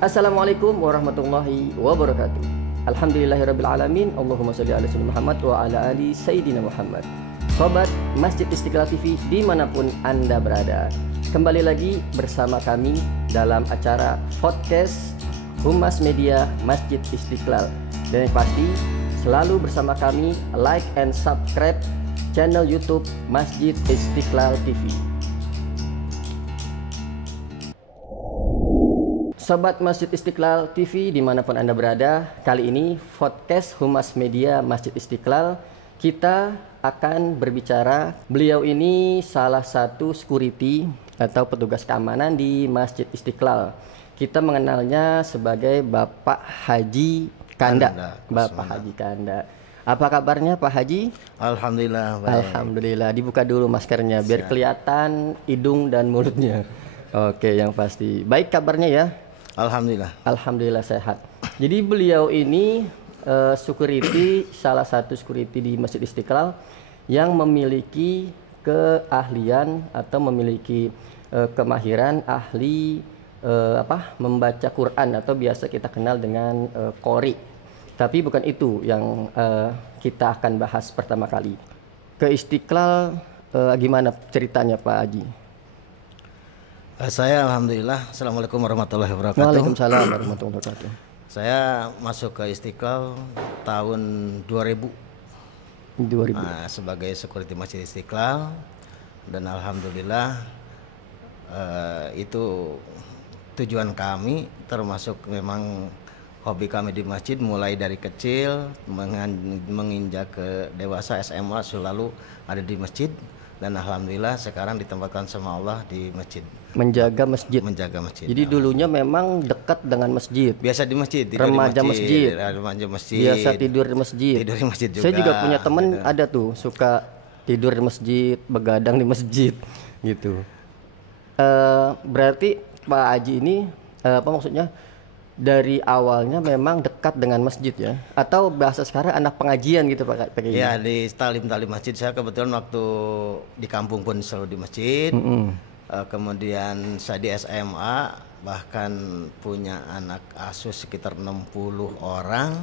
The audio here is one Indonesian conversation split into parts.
Assalamualaikum warahmatullahi wabarakatuh. Alhamdulillahirabbil alamin. Allahumma shalli ala sayyidina Muhammad wa ala ali sayyidina Muhammad. Sobat Masjid Istiqlal TV dimanapun Anda berada, kembali lagi bersama kami dalam acara podcast Humas Media Masjid Istiqlal. Dan yang pasti selalu bersama kami, like and subscribe channel YouTube Masjid Istiqlal TV. Sobat Masjid Istiqlal TV dimanapun Anda berada, kali ini podcast Humas Media Masjid Istiqlal kita akan berbicara. Beliau ini salah satu security atau petugas keamanan di Masjid Istiqlal. Kita mengenalnya sebagai Bapak Haji Kanda. Bapak Haji Kanda. Apa kabarnya Pak Haji? Alhamdulillah baik. Alhamdulillah. Dibuka dulu maskernya biar kelihatan hidung dan mulutnya. Oke, yang pasti. Baik kabarnya ya? Alhamdulillah. Alhamdulillah sehat. Jadi beliau ini security, salah satu security di Masjid Istiqlal yang memiliki keahlian atau memiliki kemahiran ahli membaca Quran atau biasa kita kenal dengan qori. Tapi bukan itu yang kita akan bahas pertama kali. Ke Istiqlal gimana ceritanya Pak Haji? Saya alhamdulillah. Assalamualaikum warahmatullahi wabarakatuh. Waalaikumsalam warahmatullahi wabarakatuh. Saya masuk ke Istiqlal tahun 2000. Sebagai security Masjid Istiqlal, dan alhamdulillah itu tujuan kami, termasuk memang hobi kami di masjid mulai dari kecil menginjak ke dewasa SMA selalu ada di masjid, dan alhamdulillah sekarang ditempatkan sama Allah di masjid. Menjaga masjid. Jadi dulunya memang dekat dengan masjid. Biasa di masjid. Remaja masjid. Remaja masjid. Biasa tidur di masjid. Tidur di masjid juga. Saya juga punya teman ada tuh suka tidur di masjid, begadang di masjid, gitu. Berarti Pak Haji ini apa maksudnya? Dari awalnya memang dekat dengan masjid ya, atau bahasa sekarang anak pengajian gitu Pak? Ya, di talim masjid. Saya kebetulan waktu di kampung pun selalu di masjid. Kemudian saya di SMA bahkan punya anak asuh sekitar 60 orang.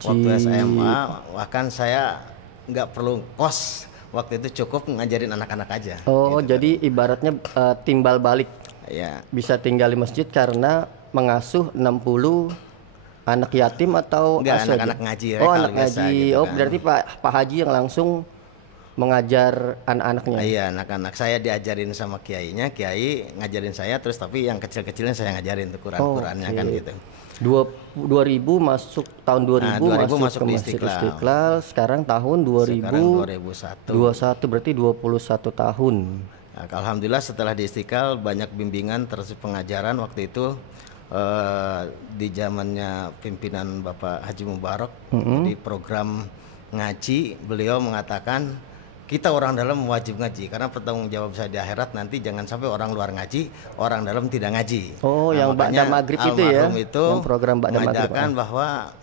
Waktu SMA bahkan saya nggak perlu kos, waktu itu cukup ngajarin anak-anak aja. Oh gitu. Jadi ibaratnya timbal balik ya. Bisa tinggal di masjid karena mengasuh 60 anak yatim atau anak-anak ngaji. Oh anak ngaji gitu kan. Berarti Pak Haji yang langsung mengajar anak-anaknya. Iya, anak-anak saya diajarin sama kiainya, kiai ngajarin saya, terus tapi yang kecil-kecilnya saya ngajarin tuh Qurannya kan gitu. 2000 masuk tahun 2000, 2000 masuk ke di Masjid Istiqlal. Sekarang tahun 2021 berarti 21 tahun. Nah, alhamdulillah setelah di Istiqlal banyak bimbingan terus pengajaran waktu itu di zamannya pimpinan Bapak Haji Mubarak. Di program ngaji beliau mengatakan kita orang dalam wajib ngaji karena pertanggung jawab saya di akhirat nanti, jangan sampai orang luar ngaji, orang dalam tidak ngaji. Yang Ba'da Maghrib itu ya, yang program Ba'da Maghrib mengatakan bahwa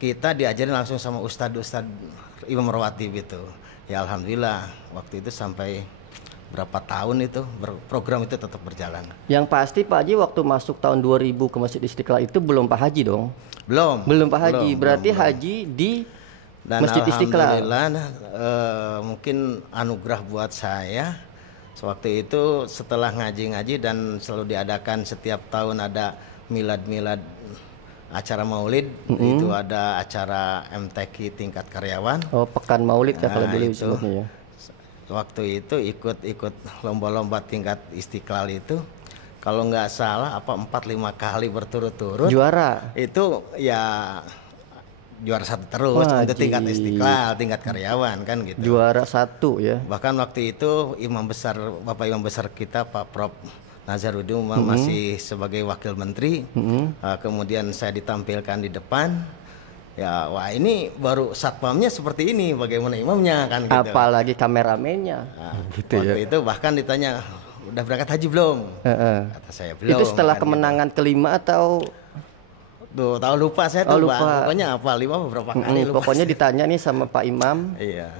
kita diajarin langsung sama ustadz imam rawatib itu. Ya alhamdulillah waktu itu sampai berapa tahun itu program itu tetap berjalan. Yang pasti Pak Haji waktu masuk tahun 2000 ke Masjid Istiqlal itu belum Pak Haji dong? Belum Pak Haji. Berarti belum. Haji di dan Masjid Istiqlal. Alhamdulillah mungkin anugerah buat saya. Sewaktu itu setelah ngaji dan selalu diadakan setiap tahun ada milad acara maulid, itu ada acara MTQ tingkat karyawan. Pekan maulid kalau dulu disebutnya ya. Waktu itu ikut lomba-lomba tingkat Istiqlal itu, kalau nggak salah 4-5 kali berturut-turut juara. Itu ya juara 1 terus untuk tingkat Istiqlal, tingkat karyawan kan gitu. Juara 1 ya. Bahkan waktu itu Bapak Imam Besar kita Pak Prof Nazarudin masih sebagai wakil menteri. Kemudian saya ditampilkan di depan. Ya, wah ini baru satpamnya seperti ini, bagaimana imamnya kan gitu. Apalagi kameramennya. Gitu waktu itu bahkan ditanya, udah berangkat haji belum? Kata saya belum. Itu setelah kan kemenangan kelima atau? Tahu lupa saya tuh, lupa. Pokoknya apa 5 beberapa kali lupa. Pokoknya ditanya nih sama Pak Imam. Iya.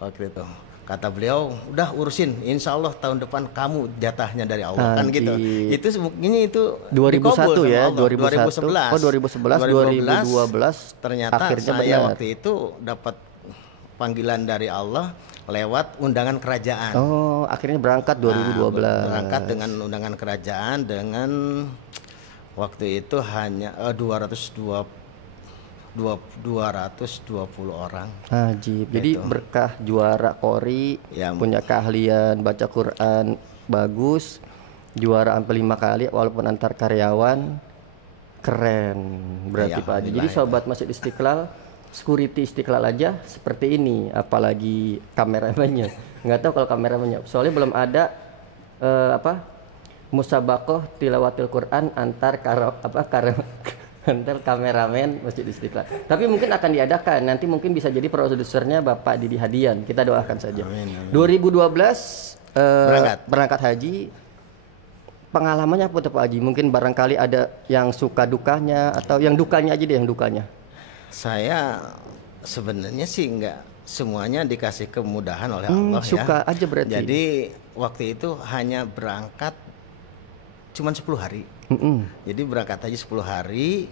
Waktu itu. Kata beliau, udah urusin, insya Allah tahun depan kamu jatahnya dari Allah, kan gitu. Itu mungkin itu 2001 ya, 2011. Oh 2011, 2012 ternyata akhirnya saya benar. waktu itu dapat panggilan dari Allah lewat undangan kerajaan. Oh, akhirnya berangkat 2012. Berangkat dengan undangan kerajaan dengan waktu itu hanya 220 orang. Ajib. Jadi Gitu. berkah juara Qori, Ya, punya keahlian baca Quran bagus, juara sampai 5 kali walaupun antar karyawan, keren berarti Ya, Pak Haji. Jadi alhamdulillah, sobat Masjid Istiqlal, security Istiqlal aja seperti ini, apalagi kameramannya. Nggak tahu kalau kameramannya, soalnya belum ada musabaqah tilawatil Quran antar antar kameramen Masjid Istiqlal. Tapi mungkin akan diadakan. Nanti mungkin bisa jadi produsernya Bapak Didi Hadian. Kita doakan saja. Amin, amin. 2012 berangkat haji. Pengalamannya apa tuh Pak Haji? Mungkin barangkali ada yang suka dukanya atau yang dukanya aja deh, yang dukanya. Saya sebenarnya sih enggak semuanya dikasih kemudahan oleh Allah, suka ya. aja berarti. Jadi waktu itu hanya berangkat cuman 10 hari. Jadi berangkat haji 10 hari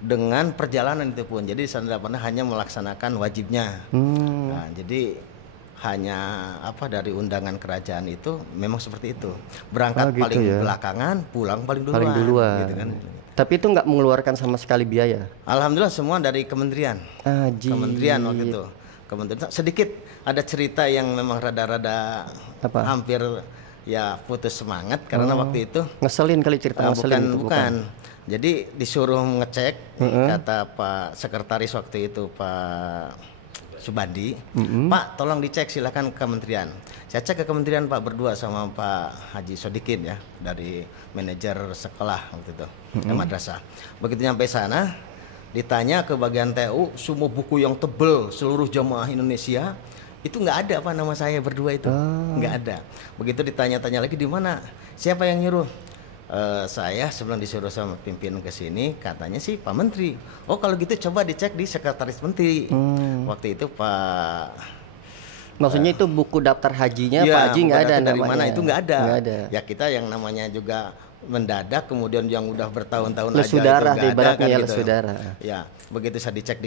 dengan perjalanan itu pun. Jadi saya hanya melaksanakan wajibnya. Nah, jadi hanya dari undangan kerajaan itu memang seperti itu. Berangkat gitu paling ya. belakangan, pulang paling duluan. Paling duluan. Gitu kan. Tapi itu nggak mengeluarkan sama sekali biaya. Alhamdulillah semua dari kementerian. Ajib. Kementerian waktu itu. Kementerian sedikit ada cerita yang memang rada-rada hampir ya putus semangat karena waktu itu Ngeselin kali cerita ngeselin itu, bukan. Jadi disuruh ngecek kata Pak Sekretaris waktu itu Pak Subandi, Pak tolong dicek silakan ke kementerian. Saya cek ke kementerian Pak berdua sama Pak Haji Sodikin ya dari manajer sekolah waktu itu madrasah. Begitu nyampe sana ditanya ke bagian TU, semua buku yang tebel seluruh jamaah Indonesia itu nggak ada Pak nama saya berdua itu, nggak ada. Begitu ditanya-tanya lagi di mana, siapa yang nyuruh? Saya sebelum disuruh sama pimpinan ke sini katanya sih Pak Menteri. Oh kalau gitu coba dicek di Sekretaris Menteri. Waktu itu Pak. Maksudnya itu buku daftar hajinya Ya, Pak Haji nggak ada dari namanya. mana itu nggak ada. Nggak ada. Ya kita yang namanya juga mendadak kemudian yang udah bertahun-tahun aja itu Saudara nggak ada ibaratnya kan ya gitu. saudara. Ya begitu saya dicek di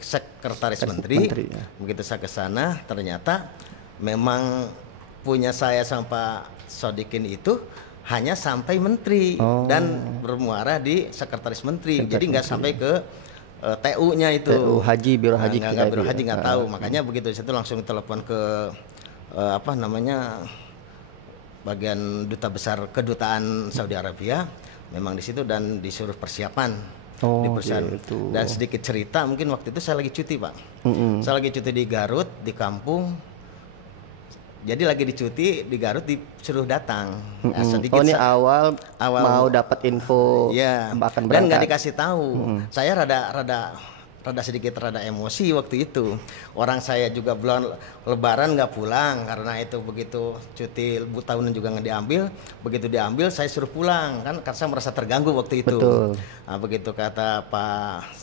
Sekretaris Menteri ya. begitu saya ke sana ternyata memang punya saya sama Pak Sodikin itu hanya sampai Menteri dan bermuara di Sekretaris Menteri. Jadi nggak sampai ke TU-nya itu. TU Haji, Biro Haji. Nggak Biro Haji nggak tahu. Makanya begitu itu langsung telepon ke bagian duta besar kedutaan Saudi Arabia. Memang di situ dan disuruh persiapan. Di perusahaan. Gitu. Dan sedikit cerita mungkin waktu itu saya lagi cuti Pak. Saya lagi cuti di Garut di kampung. Jadi lagi dicuti di Garut disuruh datang. Nah, sedikit ini awal mau dapat info ya, akan berangkat. dan nggak dikasih tahu. Saya rada sedikit emosi waktu itu. Orang saya juga bulan Lebaran nggak pulang karena itu begitu cuti tahunan juga nggak diambil. Begitu diambil saya suruh pulang kan karena saya merasa terganggu waktu itu. Betul. Nah, begitu kata Pak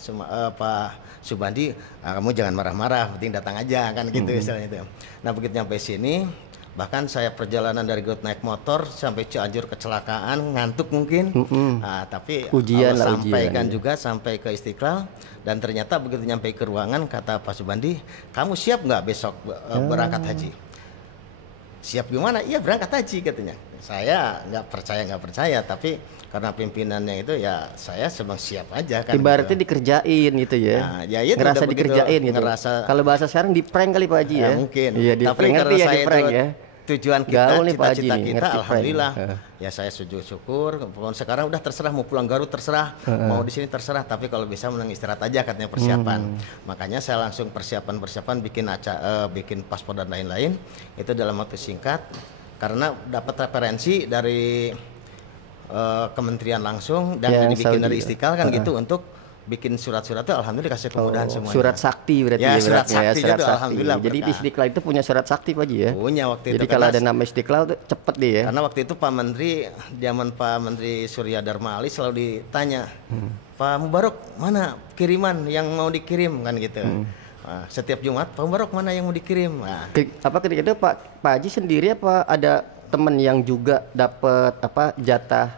Subandi, kamu jangan marah-marah, penting datang aja kan gitu istilahnya itu. Nah begitu nyampe sini, bahkan saya perjalanan dari Garut naik motor sampai Cianjur kecelakaan, ngantuk mungkin. Nah, tapi Ujian Allah lah, sampaikan ujian, juga sampai ke Istiqlal dan ternyata begitu nyampe ke ruangan kata Pak Subandi, kamu siap nggak besok berangkat haji? Siap gimana? Iya berangkat haji katanya. Saya nggak percaya tapi karena pimpinannya itu ya saya memang siap aja kan. Ibaratnya gitu. dikerjain gitu ya. Nah, ya itu ngerasa udah begitu, dikerjain gitu. Kalau bahasa sekarang di prank kali Pak Haji ya. Mungkin. Iya di Tapi prank, karena ngerti ya saya di prank itu ya. tujuan kita, Gaul nih Pak Haji cita-cita nih, kita, ngerti alhamdulillah. prank. Ya saya sujud syukur. Sekarang udah terserah mau pulang Garut terserah, mau di sini terserah. Tapi kalau bisa menang istirahat aja katanya persiapan. Makanya saya langsung persiapan bikin paspor dan lain-lain. Itu dalam waktu singkat. Karena dapat referensi dari kementerian langsung dan Ya, dibikin Saudi dari ya. Istiqlal kan gitu untuk bikin surat-surat itu alhamdulillah kasih kemudahan semuanya. Surat sakti berarti Ya, ya, surat beratnya sakti surat itu sakti. alhamdulillah Jadi di berkah. Istiqlal itu punya surat sakti Pak Haji ya. Punya waktu itu. Jadi kalau ada nama Istiqlal tuh cepet deh ya. Karena waktu itu Pak Menteri, zaman Pak Menteri Surya Dharma Ali selalu ditanya, Pak Mubarok mana kiriman yang mau dikirim kan gitu. Nah, setiap Jumat, Pak Mubarak mana yang mau dikirim? Nah, Apa ketika itu Pak Haji sendiri apa ada teman yang juga dapat apa jatah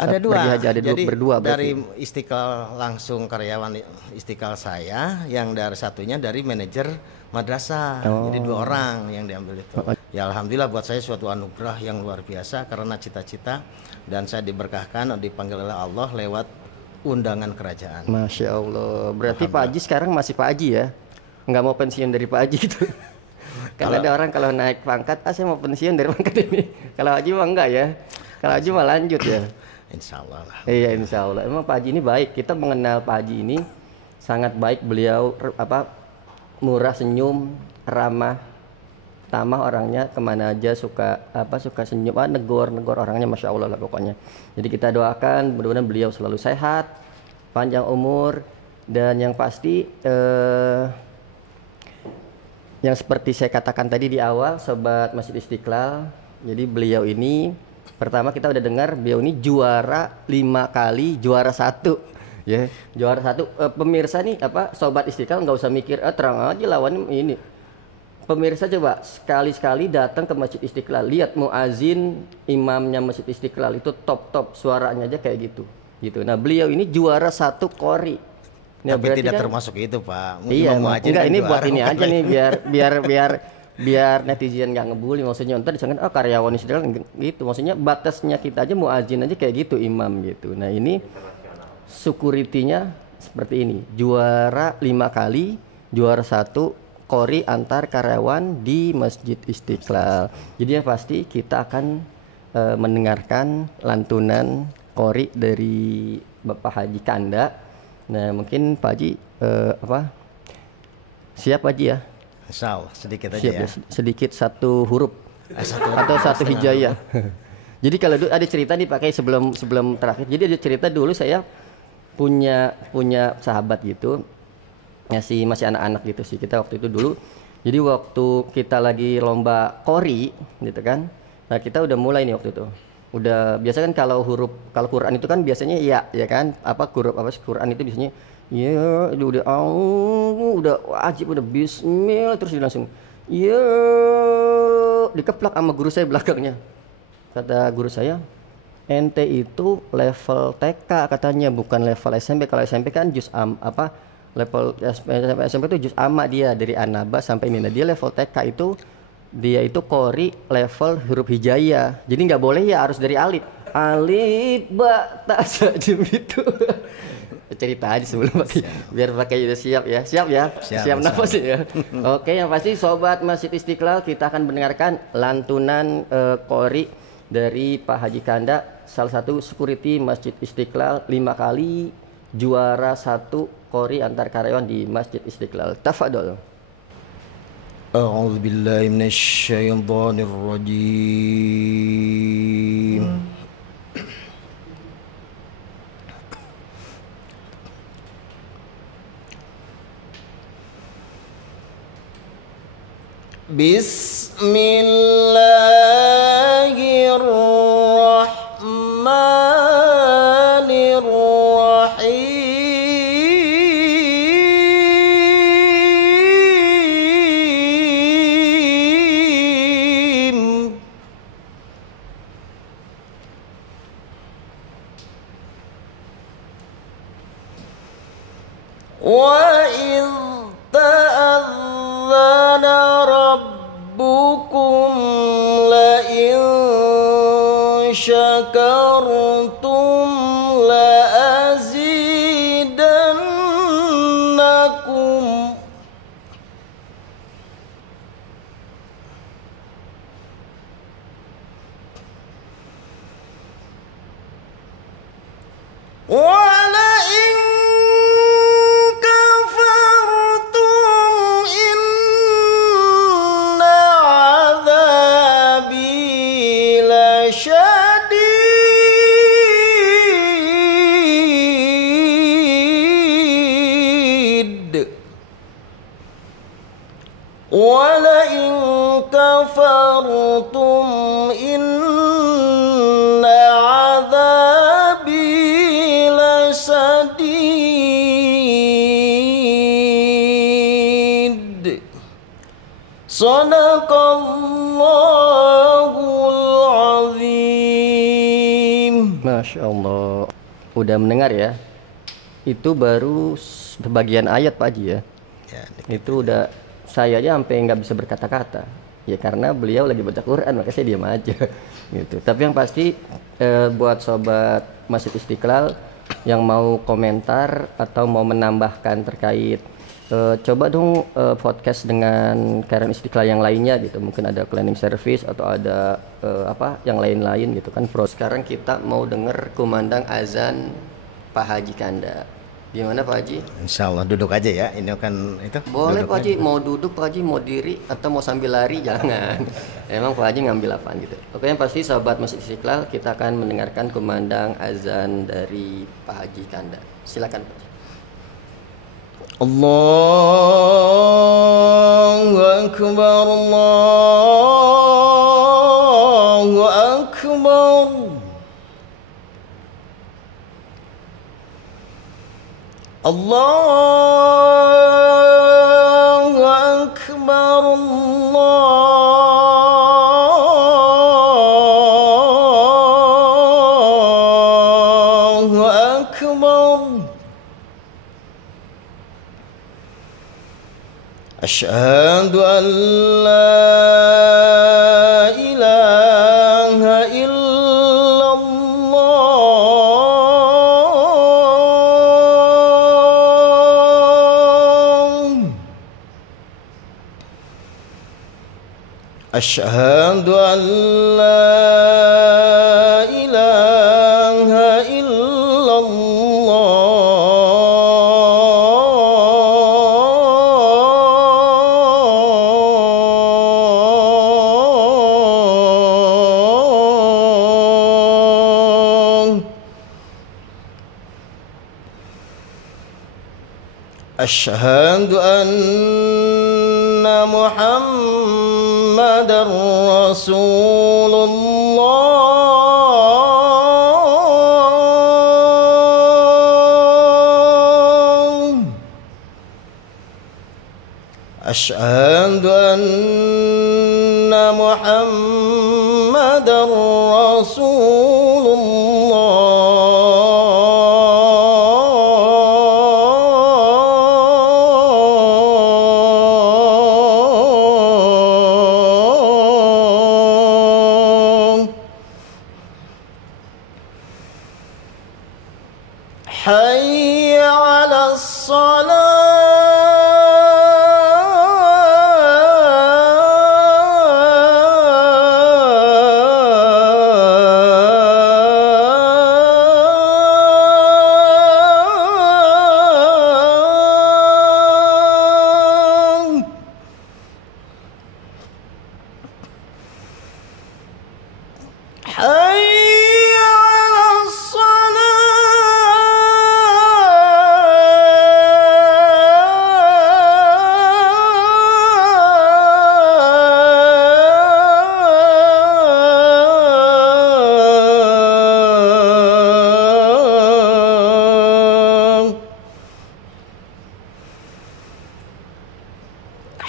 ada saat dua. pergi haji? Ada Jadi berdua dari berarti. Istiqlal langsung karyawan Istiqlal saya, yang dari satunya dari manajer madrasah. Jadi 2 orang yang diambil itu. Ya alhamdulillah buat saya suatu anugerah yang luar biasa karena cita-cita dan saya diberkahkan dipanggil oleh Allah lewat undangan kerajaan. Masya Allah. Berarti Pak Haji sekarang masih Pak Haji ya? Nggak mau pensiun dari Pak Haji gitu. Kan ada orang kalau naik pangkat, saya mau pensiun dari pangkat ini. Kalau Haji mah enggak ya. Kalau Haji mah lanjut ya. Insya Allah lah. Iya insya Allah. Emang Pak Haji ini baik. Kita mengenal Pak Haji ini sangat baik. Beliau murah senyum, ramah, tamah orangnya, kemana aja suka senyum, negor orangnya, masya Allah lah pokoknya. Jadi kita doakan mudah-mudahan beliau selalu sehat, panjang umur, dan yang pasti yang seperti saya katakan tadi di awal, sobat Masjid Istiqlal. Jadi beliau ini pertama kita udah dengar beliau ini juara 5 kali, juara 1 ya, juara 1. Pemirsa nih sobat Istiqlal nggak usah mikir terang aja lawan ini. Pemirsa coba sekali-sekali datang ke Masjid Istiqlal, lihat muazin imamnya Masjid Istiqlal itu top suaranya aja kayak gitu. Nah beliau ini juara 1 qori. Nah, tapi tidak termasuk itu Pak. Iya, enggak ini buat ini aja nih biar netizen nggak ngebully, maksudnya ntar disangka karyawan Istiqlal gitu, maksudnya batasnya kita aja muazin aja kayak gitu, imam gitu. Nah ini security-nya seperti ini, juara 5 kali, juara 1 qori antar karyawan di Masjid Istiqlal. Jadi yang pasti kita akan mendengarkan lantunan qori dari Bapak Haji Kanda. Nah mungkin Pak Haji siap Pak Haji ya? Insya Allah sedikit aja siap, ya. Sedikit 1 huruf atau 1 hijayah. Jadi kalau ada cerita nih pakai sebelum terakhir. Jadi ada cerita dulu saya punya sahabat gitu. Masih anak-anak gitu sih kita waktu itu dulu. Jadi waktu kita lagi lomba qori gitu kan. Nah, kita udah mulai nih waktu itu. Udah biasa kan kalau Quran itu kan biasanya ya kan, Quran itu biasanya ya udah wajib, udah bismillah, terus langsung ya dikeplak sama guru saya belakangnya. Kata guru saya, ente itu level TK katanya, bukan level SMP. Kalau SMP kan level SMP itu juz amma, dia dari An-Naba sampai ini. Nah, dia level TK itu dia itu qori level huruf hijaiyah. Jadi nggak boleh ya harus dari alif ba ta sajim gitu. Cerita aja sebelum biar pakai udah siap nafas ya. Oke, yang pasti sobat Masjid Istiqlal, kita akan mendengarkan lantunan qori dari Pak Haji Kanda, salah satu security Masjid Istiqlal 5 kali, juara 1 qori antar karyawan di Masjid Istiqlal. Tafadhol. A'udzu billahi minasyaitonir rajim. Bismillahirrahmanirrahim. وَإِذْ تَأَذَّنَ رَبُّكُمْ لَئِن شَكَرْتُمْ لَأَزِيدَنَّكُمْ وَلَئِن كَفَرْتُمْ إِنَّ عَذَابِي لَشَدِيدٌ وَلَئِن كَفَرْتُمْ إِنَّ عَذَابِي لَشَدِيدٌ Sadaqallahul azim. Masya Allah. Udah mendengar ya? Itu baru sebagian ayat Pak Haji ya. Ya, Itu udah saya aja sampai nggak bisa berkata-kata. Ya karena beliau lagi baca Quran, makanya saya diam aja gitu. Tapi yang pasti buat sobat Masjid Istiqlal yang mau komentar atau mau menambahkan terkait coba dong podcast dengan Karen Istiqlal yang lainnya gitu. Mungkin ada cleaning service atau ada apa yang lain-lain gitu kan. Sekarang kita mau denger kumandang azan Pak Haji Kanda. Gimana Pak Haji? Insya Allah duduk aja ya. Ini kan itu. Boleh Pak Haji, mau duduk Pak Haji, mau diri atau mau sambil lari jangan. Emang Pak Haji ngambil apaan gitu. Oke, yang pasti sahabat Masjid Istiqlal kita akan mendengarkan kumandang azan dari Pak Haji Kanda. Silakan Pak Haji. Allahu Akbar, Allahu Akbar. Allahu Akbar, Allahu Akbar. Asyhadu an la ilaha illallah. Asyhadu an la ilaha illallah. Asyhadu anna Muhammadar Rasulullah. Asyhadu anna Muhammadar Rasulullah. Hayya 'alas salah. Hayya 'alas salah.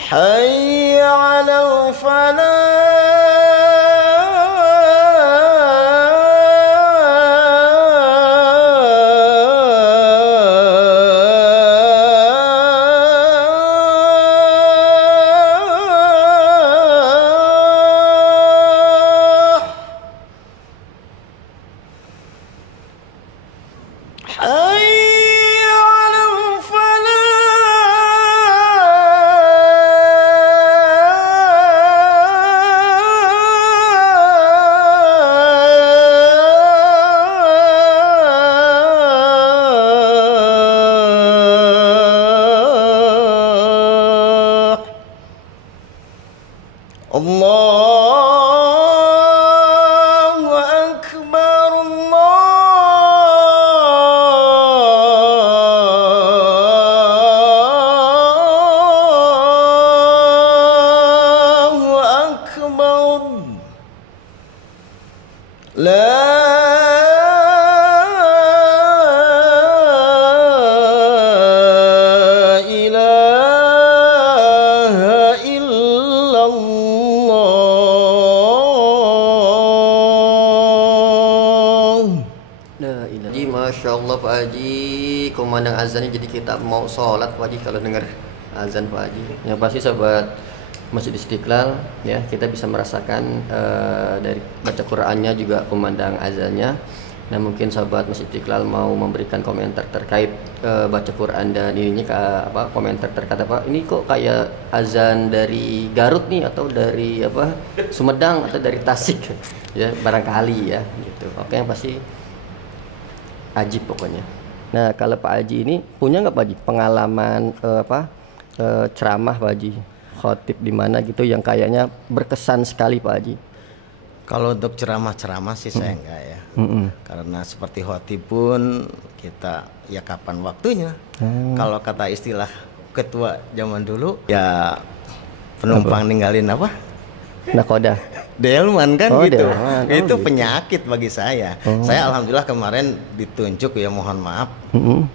Hayya 'alal falah. Hayya 'alal falah. Allahu Akbar, Allahu Akbar. La ilaha illallah. Masya Allah Pak Haji, kumandang azannya jadi kita mau sholat Pak Haji kalau dengar azan Pak Haji. Yang pasti sahabat Masjid Istiqlal ya, kita bisa merasakan dari baca Qur'annya juga kumandang azannya. Nah mungkin sahabat Masjid Istiqlal mau memberikan komentar terkait baca Quran dan ininya apa komentar terkait apa ini kok kayak azan dari Garut nih atau dari apa Sumedang atau dari Tasik ya barangkali ya gitu. Oke yang pasti ajib pokoknya. Nah kalau Pak Haji ini punya nggak Pak Haji pengalaman ceramah Pak Haji khotib di mana gitu yang kayaknya berkesan sekali Pak Haji? Kalau untuk ceramah-ceramah sih saya enggak ya. Karena seperti khotib pun kita ya kapan waktunya. Kalau kata istilah ketua zaman dulu ya penumpang ninggalin apa? Nakoda. Delman kan gitu. Delman. Itu gitu. Penyakit bagi saya. Saya alhamdulillah kemarin ditunjuk ya mohon maaf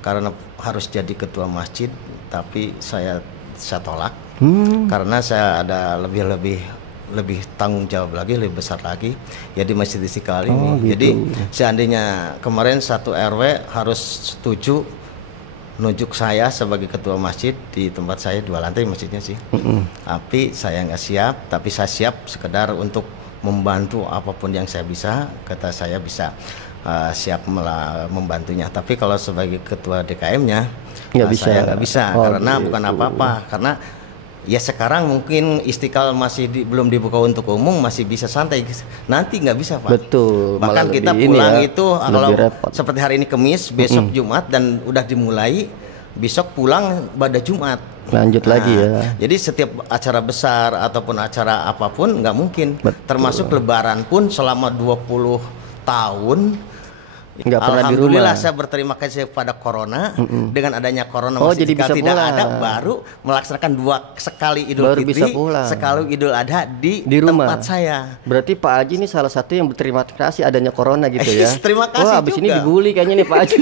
karena harus jadi ketua masjid tapi saya tolak. Karena saya ada lebih tanggung jawab lagi, lebih besar lagi ya di Masjid Istiqlal ini. Gitu. Jadi seandainya kemarin satu RW harus setuju nunjuk saya sebagai ketua masjid di tempat saya 2 lantai masjidnya sih. Tapi saya nggak siap, tapi saya siap sekedar untuk membantu apapun yang saya bisa, kata saya bisa siap membantunya. Tapi kalau sebagai ketua DKM-nya saya nggak bisa karena gitu. bukan apa-apa, karena ya sekarang mungkin Istiqlal masih belum dibuka untuk umum, masih bisa santai. Nanti nggak bisa Pak. Betul. Bahkan kita pulang itu kalau seperti hari ini Kamis, besok Jumat dan udah dimulai, besok pulang pada Jumat. Lanjut lagi ya. Jadi setiap acara besar ataupun acara apapun nggak mungkin. Betul. Termasuk Lebaran pun selama 20 tahun. Nggak pernah di rumah. Alhamdulillah saya berterima kasih pada Corona. Dengan adanya Corona masih jadi bisa tidak pulang. ada, baru melaksanakan 2 sekali Idul Baru Fitri, bisa pulang. sekali Idul Adha di rumah. tempat saya. Berarti Pak Haji ini salah satu yang berterima kasih adanya Corona gitu ya. Terima kasih. Wah, abis juga. ini dibully kayaknya nih Pak Haji.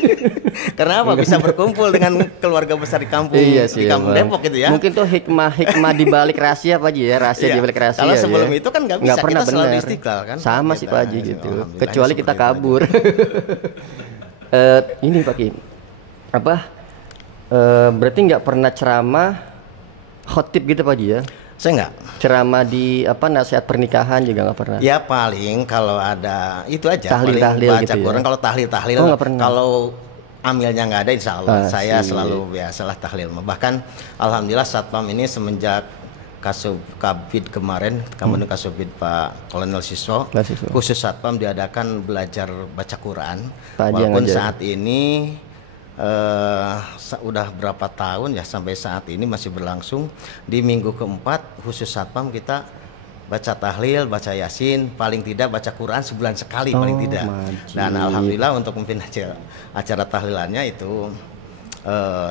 Kenapa bisa berkumpul dengan keluarga besar di kampung, Iya sih, di kampung Depok gitu ya? Mungkin tuh hikmah di balik rahasia Pak Haji ya, rahasia di balik rahasia. Kalau sebelum ya. itu kan nggak bisa, pernah kita selalu bener. di Istiqlal kan. Sama sih Pak Haji gitu. Kecuali kita seperti itu kabur. Ini Pak Ki, berarti nggak pernah ceramah khotib gitu Pak Haji ya? Saya nggak. Ceramah di nasihat pernikahan juga nggak pernah. Ya paling kalau ada itu aja. Tahlil-tahlil baca gitu Quran ya? Kalau tahlil-tahlil. Oh, nggak pernah. Kalau amilnya nggak ada, insya Allah saya Asik. selalu biasalah tahlil. Bahkan alhamdulillah Satpam ini semenjak Kabid kemarin, kemudian Kasubid Pak Kolonel Siswo, khusus Satpam diadakan belajar baca Quran. Walaupun saat ini udah berapa tahun ya, sampai saat ini masih berlangsung. Di minggu keempat khusus Satpam kita baca tahlil, baca yasin, paling tidak baca Quran sebulan sekali paling tidak. Dan alhamdulillah untuk memimpin acara tahlilannya itu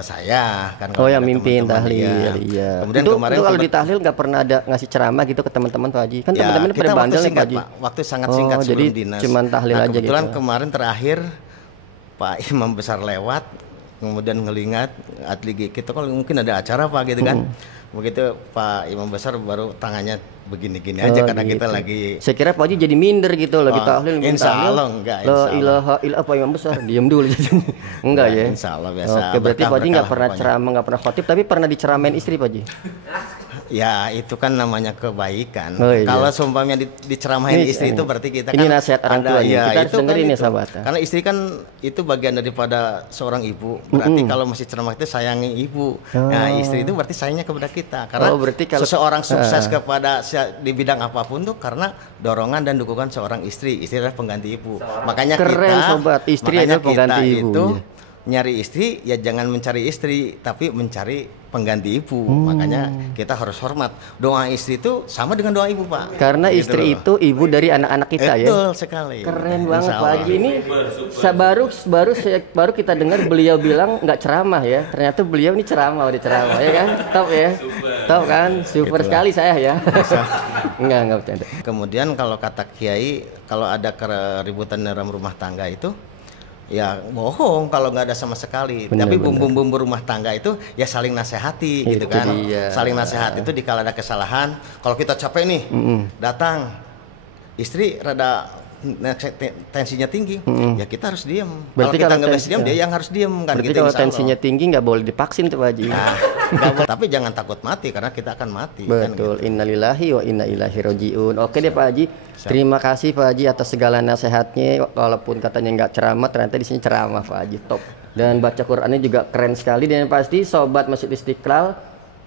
saya kan. Yang mimpin tahlil. Iya. Kemudian itu kemarin kalau di tahlil nggak pernah ada ngasih ceramah gitu ke teman-teman Pak Haji. Kan teman-teman pada bandel nih Pak Haji. Waktu sangat singkat sebelum jadi dinas. Cuman tahlil aja gitu. Kebetulan kemarin terakhir Pak Imam Besar lewat, kemudian ngelingat atli kita kalau mungkin ada acara Pak gitu kan. Begitu Pak Imam Besar baru tangannya begini-gini aja karena gitu. kita lagi. Saya kira Pak Haji jadi minder gitu lagi tahlil. Insya Allah enggak. La ilaha illallah Pak Imam Besar diam dulu. Enggak ya. Insya Allah biasa. Oke, berarti Pak Haji nggak pernah ceramah, nggak pernah khotib, tapi pernah diceramain istri Pak Haji. Ya itu kan namanya kebaikan. Iya. Kalau seumpamanya diceramahin istri itu berarti kita ini kan nasihat orang tua ya, kita harus dengerin ya sahabat. Karena istri kan itu bagian daripada seorang ibu. Berarti kalau masih ceramah itu sayangi ibu. Nah istri itu berarti sayangnya kepada kita. Karena berarti kalau seseorang sukses kepada di bidang apapun tuh karena dorongan dan dukungan seorang istri. Istri adalah pengganti ibu. Makanya keren sobat, istri adalah pengganti ibu. Itu nyari istri ya jangan mencari istri tapi mencari pengganti ibu. Makanya kita harus hormat. Doa istri itu sama dengan doa ibu Pak. Karena gitu istri itu ibu dari anak-anak kita ya. Betul sekali. Keren banget Pak Haji. Ini baru kita dengar beliau bilang nggak ceramah ya. Ternyata beliau ini ceramah, udah ceramah ya kan. Top ya. Top kan. Super sekali saya ya. Enggak bercanda. Kemudian kalau kata Kiai, kalau ada keributan dalam rumah tangga itu ya bohong kalau nggak ada sama sekali. Tapi bumbu-bumbu rumah tangga itu ya saling nasihati gitu kan. Saling nasihat itu dikala ada kesalahan. Kalau kita capek nih, datang istri rada tensinya tinggi, ya kita harus diam. Kalau Berarti kita kalau nggak bisa diam, dia yang harus diam kan. Berarti gitu, kalau insya Allah. tensinya tinggi nggak boleh divaksin tuh Pak Haji. Nah, nggak boleh. Tapi jangan takut mati karena kita akan mati. Kan, Betul. gitu. Innalillahi wa inna ilaihi rajiun. Oke deh Pak Haji. Terima kasih Pak Haji atas segala nasihatnya. Walaupun katanya nggak ceramah, ternyata di sini ceramah Pak Haji. Top. Dan baca Qurannya juga keren sekali. Dan yang pasti Sobat Masjid Istiqlal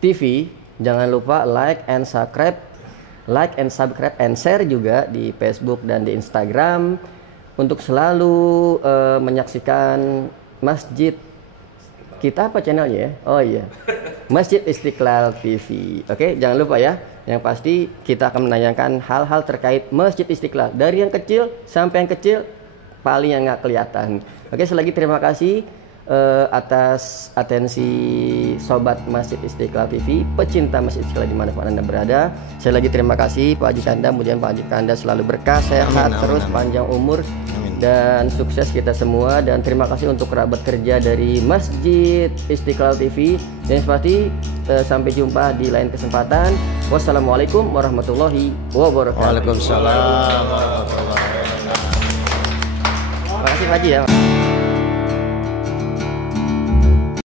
TV, jangan lupa like and subscribe and share juga di Facebook dan di Instagram untuk selalu menyaksikan masjid kita. Apa channelnya ya? Oh iya, Masjid Istiqlal TV. Oke, jangan lupa ya. Yang pasti kita akan menayangkan hal-hal terkait Masjid Istiqlal dari yang kecil sampai yang kecil paling yang nggak kelihatan. Oke, sekali lagi terima kasih atas atensi Sobat Masjid Istiqlal TV, pecinta Masjid Istiqlal dimanapun Anda berada. Saya lagi terima kasih Pak Haji Kanda, kemudian Pak Haji Kanda selalu berkah, sehat terus, panjang umur, dan sukses kita semua. Dan terima kasih untuk kerabat kerja dari Masjid Istiqlal TV. Dan seperti sampai jumpa di lain kesempatan. Wassalamualaikum warahmatullahi wabarakatuh. Waalaikumsalam warahmatullahi wabarakatuh. Terima kasih Pak Haji ya.